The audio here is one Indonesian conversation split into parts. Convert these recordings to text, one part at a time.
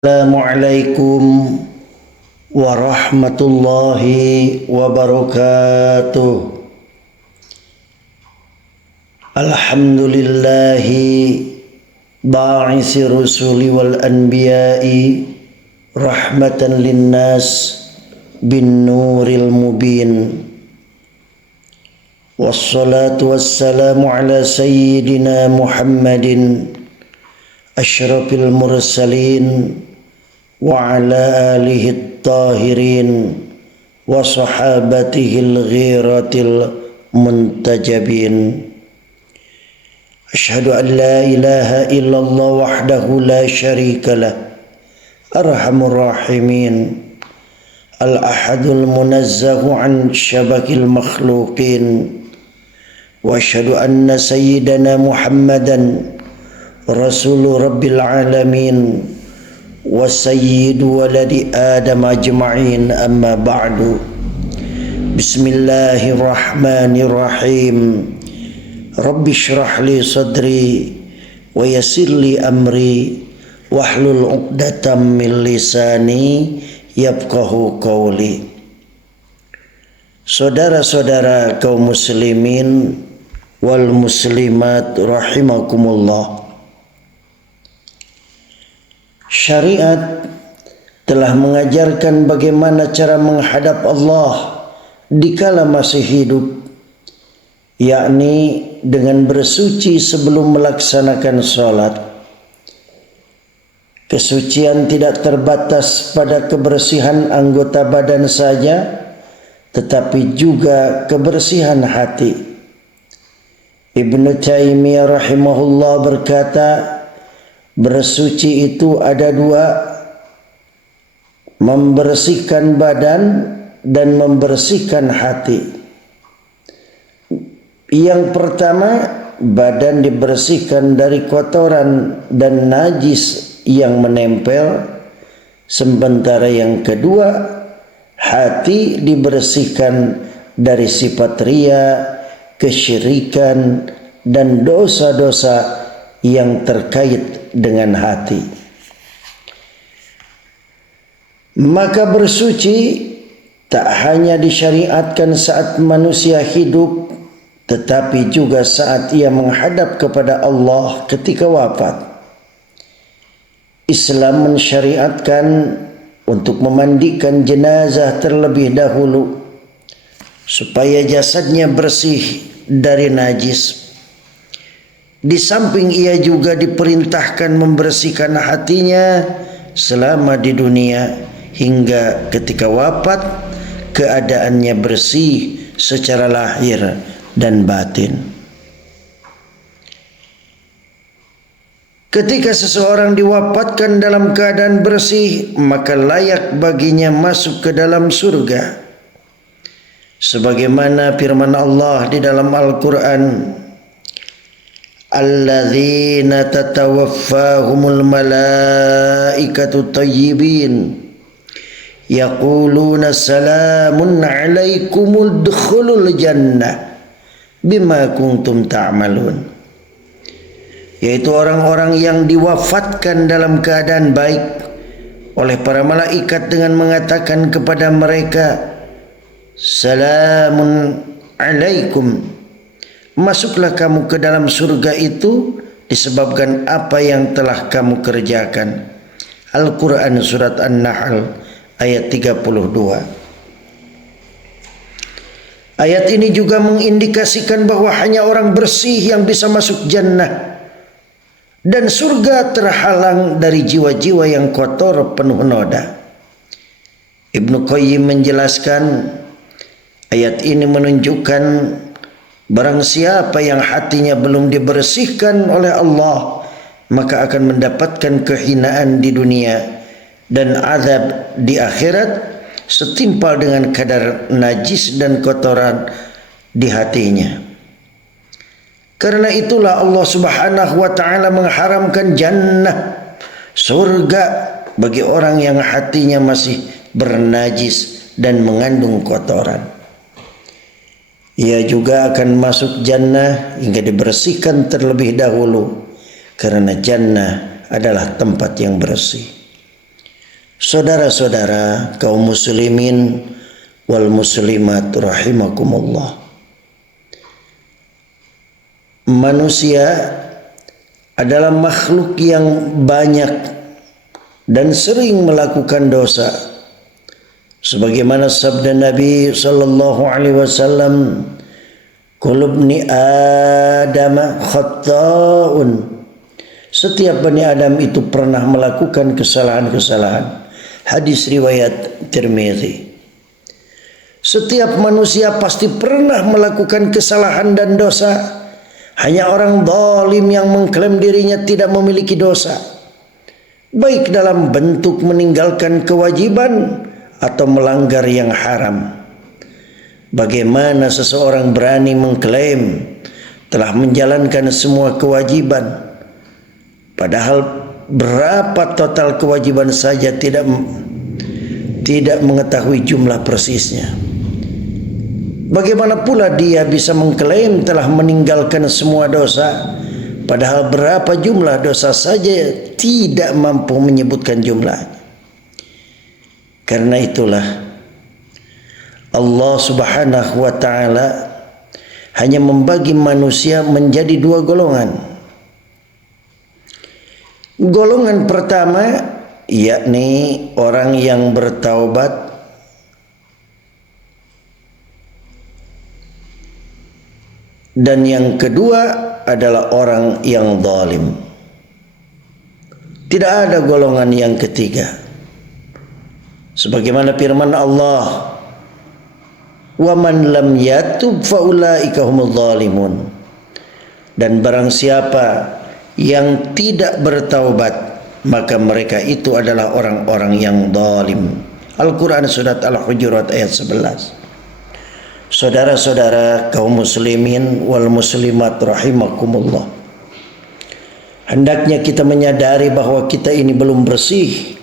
Assalamualaikum warahmatullahi wabarakatuh. Alhamdulillahi ba'isi rusuli wal anbiya'i rahmatan linnas bin nuril mubin. Wassalatu wassalamu ala sayyidina Muhammadin asyrafil mursalin wa ala alihi tahirin wa sahabatihil ghiratil muntajabin. Asyhadu an la ilaha illallah wahdahu la syarikalah arhamur rahimin al-ahadul munazzahu an syabakil makhluqin. Wa asyhadu anna sayyidana Muhammadan Rasul Rabbil Alamin wa sayyidu waladi Adam ajma'in, amma ba'du. Bismillahirrahmanirrahim. Rabbi syrah li sadri wa yassir li amri wahlul 'uqdatam min lisani yafqahu qawli. Saudara-saudara kaum muslimin wal muslimat rahimakumullah. Syariat telah mengajarkan bagaimana cara menghadap Allah dikala masih hidup, yakni dengan bersuci sebelum melaksanakan sholat. Kesucian tidak terbatas pada kebersihan anggota badan saja, tetapi juga kebersihan hati. Ibnu Taimiyah rahimahullah berkata, bersuci itu ada dua, membersihkan badan dan membersihkan hati. Yang pertama, badan dibersihkan dari kotoran dan najis yang menempel, sementara yang kedua, hati dibersihkan dari sifat riya, kesyirikan, dan dosa-dosa yang terkait dengan hati. Maka bersuci tak hanya disyariatkan saat manusia hidup, tetapi juga saat ia menghadap kepada Allah ketika wafat. Islam mensyariatkan untuk memandikan jenazah terlebih dahulu supaya jasadnya bersih dari najis. Di samping ia juga diperintahkan membersihkan hatinya selama di dunia hingga ketika wafat keadaannya bersih secara lahir dan batin. Ketika seseorang diwafatkan dalam keadaan bersih, maka layak baginya masuk ke dalam surga. Sebagaimana firman Allah di dalam Al-Quran, alladzina tatawaffahumul malaikatu tayyibin yaquluna salamun alaikum udkhulul jannah bima kuntum ta'malun. Yaitu orang-orang yang diwafatkan dalam keadaan baik oleh para malaikat dengan mengatakan kepada mereka, salamun alaikum, masuklah kamu ke dalam surga itu disebabkan apa yang telah kamu kerjakan. Al-Quran surat An-Nahl ayat 32. Ayat ini juga mengindikasikan bahwa hanya orang bersih yang bisa masuk jannah, dan surga terhalang dari jiwa-jiwa yang kotor penuh noda. Ibnu Qayyim menjelaskan, ayat ini menunjukkan barang siapa yang hatinya belum dibersihkan oleh Allah, maka akan mendapatkan kehinaan di dunia dan azab di akhirat setimpal dengan kadar najis dan kotoran di hatinya. Karena itulah Allah Subhanahu wa taala mengharamkan jannah, surga, bagi orang yang hatinya masih bernajis dan mengandung kotoran. Ia juga akan masuk jannah hingga dibersihkan terlebih dahulu, karena jannah adalah tempat yang bersih. Saudara-saudara kaum muslimin wal muslimat rahimakumullah. Manusia adalah makhluk yang banyak dan sering melakukan dosa. Sebagaimana sabda Nabi sallallahu alaihi wasallam, "Kullu ibni Adam khata'un." Setiap Bani Adam itu pernah melakukan kesalahan-kesalahan. Hadis riwayat Tirmizi. Setiap manusia pasti pernah melakukan kesalahan dan dosa. Hanya orang zalim yang mengklaim dirinya tidak memiliki dosa, baik dalam bentuk meninggalkan kewajiban atau melanggar yang haram. Bagaimana seseorang berani mengklaim telah menjalankan semua kewajiban, padahal berapa total kewajiban saja tidak mengetahui jumlah persisnya. Bagaimana pula dia bisa mengklaim telah meninggalkan semua dosa, padahal berapa jumlah dosa saja tidak mampu menyebutkan jumlahnya. Karena itulah Allah Subhanahu wa ta'ala hanya membagi manusia menjadi dua golongan. Golongan pertama yakni orang yang bertaubat, dan yang kedua adalah orang yang zalim. Tidak ada golongan yang ketiga. Sebagaimana firman Allah, "Wa man lam yatub fa ulaika humudz zalimun." Dan barang siapa yang tidak bertaubat, maka mereka itu adalah orang-orang yang zalim. Al-Quran surat Al-Hujurat ayat 11. Saudara-saudara kaum muslimin wal muslimat rahimakumullah, hendaknya kita menyadari bahwa kita ini belum bersih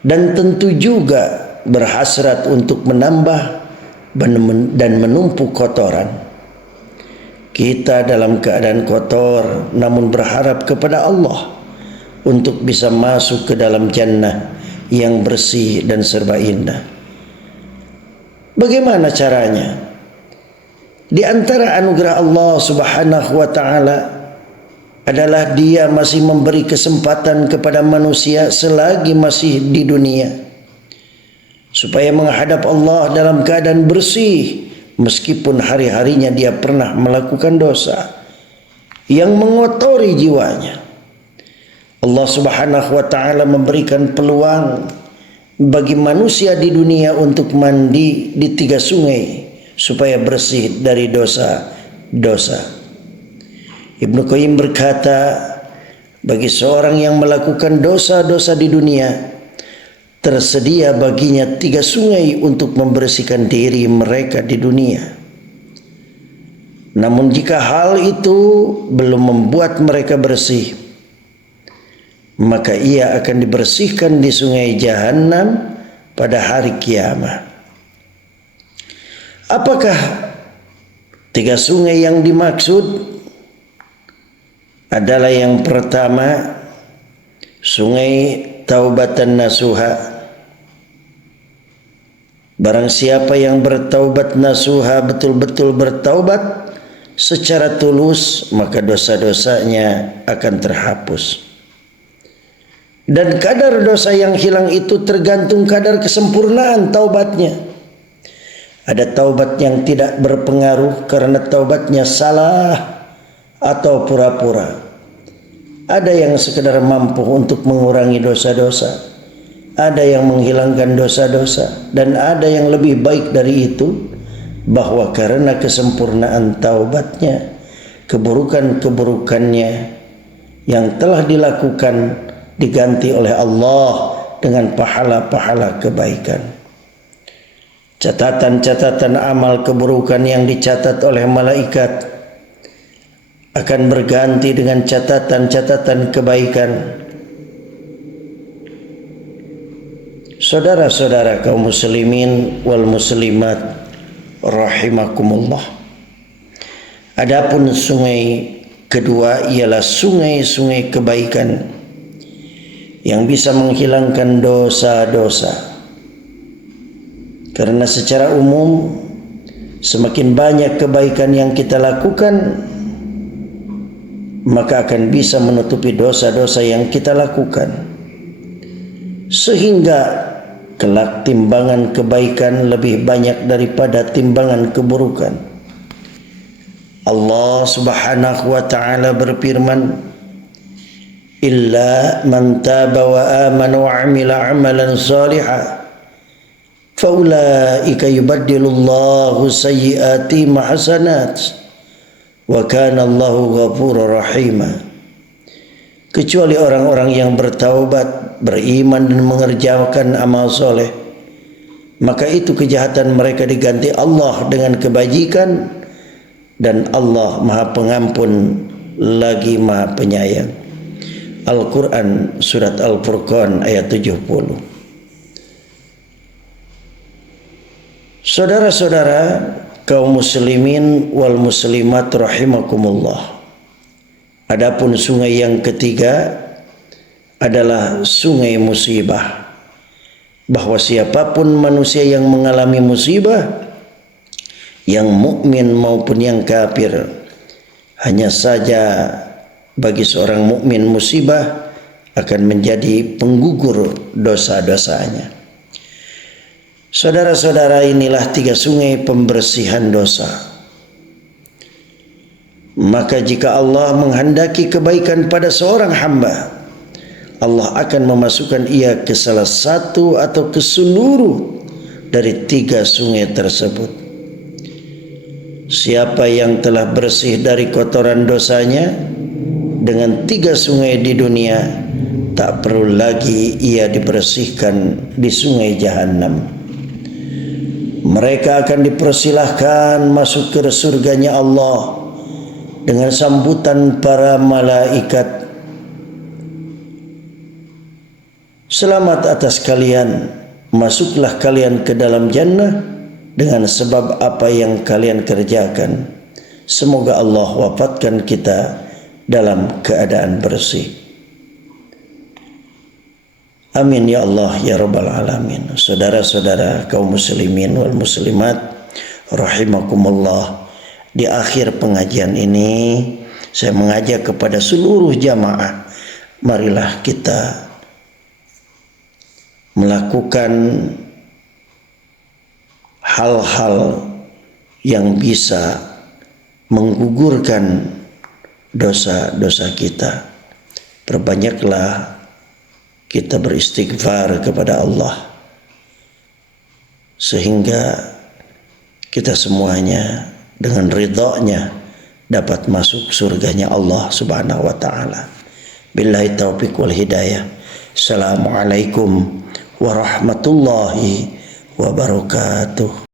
dan tentu juga berhasrat untuk menambah dan menumpuk kotoran. Kita dalam keadaan kotor namun berharap kepada Allah untuk bisa masuk ke dalam jannah yang bersih dan serba indah. Bagaimana caranya? Di antara anugerah Allah Subhanahu wa ta'ala adalah Dia masih memberi kesempatan kepada manusia selagi masih di dunia, supaya menghadap Allah dalam keadaan bersih, meskipun hari-harinya dia pernah melakukan dosa yang mengotori jiwanya. Allah Subhanahu wa ta'ala memberikan peluang bagi manusia di dunia untuk mandi di 3 sungai supaya bersih dari dosa-dosa. Ibnu Qayyim berkata, bagi seorang yang melakukan dosa-dosa di dunia, tersedia baginya 3 sungai untuk membersihkan diri mereka di dunia. Namun jika hal itu belum membuat mereka bersih, maka ia akan dibersihkan di sungai Jahannam pada hari kiamat. Apakah 3 sungai yang dimaksud? Adalah yang pertama, sungai taubatan nasuha. Barang siapa yang bertaubat nasuha, betul-betul bertaubat secara tulus, maka dosa-dosanya akan terhapus. Dan kadar dosa yang hilang itu tergantung kadar kesempurnaan taubatnya. Ada taubat yang tidak berpengaruh karena taubatnya salah atau pura-pura. Ada yang sekedar mampu untuk mengurangi dosa-dosa. Ada yang menghilangkan dosa-dosa. Dan ada yang lebih baik dari itu, bahwa karena kesempurnaan taubatnya, keburukan-keburukannya yang telah dilakukan diganti oleh Allah dengan pahala-pahala kebaikan. Catatan-catatan amal keburukan yang dicatat oleh malaikat akan berganti dengan catatan-catatan kebaikan. Saudara-saudara kaum muslimin wal muslimat rahimakumullah. Adapun sungai kedua ialah sungai-sungai kebaikan yang bisa menghilangkan dosa-dosa. Karena secara umum semakin banyak kebaikan yang kita lakukan, maka akan bisa menutupi dosa-dosa yang kita lakukan, sehingga kelak timbangan kebaikan lebih banyak daripada timbangan keburukan. Allah Subhanahu wa ta'ala berfirman, illa man taba wa amana wa amila amalan salihan faulaika yubaddilullahu sayyi'atihim hasanat wa kana Allahu ghafurur rahima. Kecuali orang-orang yang bertaubat, beriman dan mengerjakan amal soleh, maka itu kejahatan mereka diganti Allah dengan kebajikan, dan Allah Maha Pengampun lagi Maha Penyayang. Al-Quran Surat Al-Furqan ayat 70. Saudara-saudara kaum muslimin wal muslimat rahimakumullah. Adapun sungai yang ketiga adalah sungai musibah. Bahwa siapapun manusia yang mengalami musibah, yang mukmin maupun yang kafir, hanya saja bagi seorang mukmin musibah akan menjadi penggugur dosa-dosanya. Saudara-saudara, inilah 3 sungai pembersihan dosa. Maka jika Allah menghendaki kebaikan pada seorang hamba, Allah akan memasukkan ia ke salah satu atau ke seluruh dari 3 sungai tersebut. Siapa yang telah bersih dari kotoran dosanya dengan 3 sungai di dunia, tak perlu lagi ia dibersihkan di sungai Jahannam. Mereka akan dipersilahkan masuk ke surganya Allah dengan sambutan para malaikat. Selamat atas kalian, masuklah kalian ke dalam jannah dengan sebab apa yang kalian kerjakan. Semoga Allah wafatkan kita dalam keadaan bersih. Amin ya Allah ya Rabbal Alamin. Saudara-saudara kaum muslimin wal muslimat rahimakumullah, di akhir pengajian ini saya mengajak kepada seluruh jamaah, marilah kita melakukan hal-hal yang bisa menggugurkan dosa-dosa kita. Perbanyaklah kita beristighfar kepada Allah, sehingga kita semuanya dengan ridhonya dapat masuk surganya Allah Subhanahu wa ta'ala. Billahi taufiq wal hidayah. Assalamualaikum warahmatullahi wabarakatuh.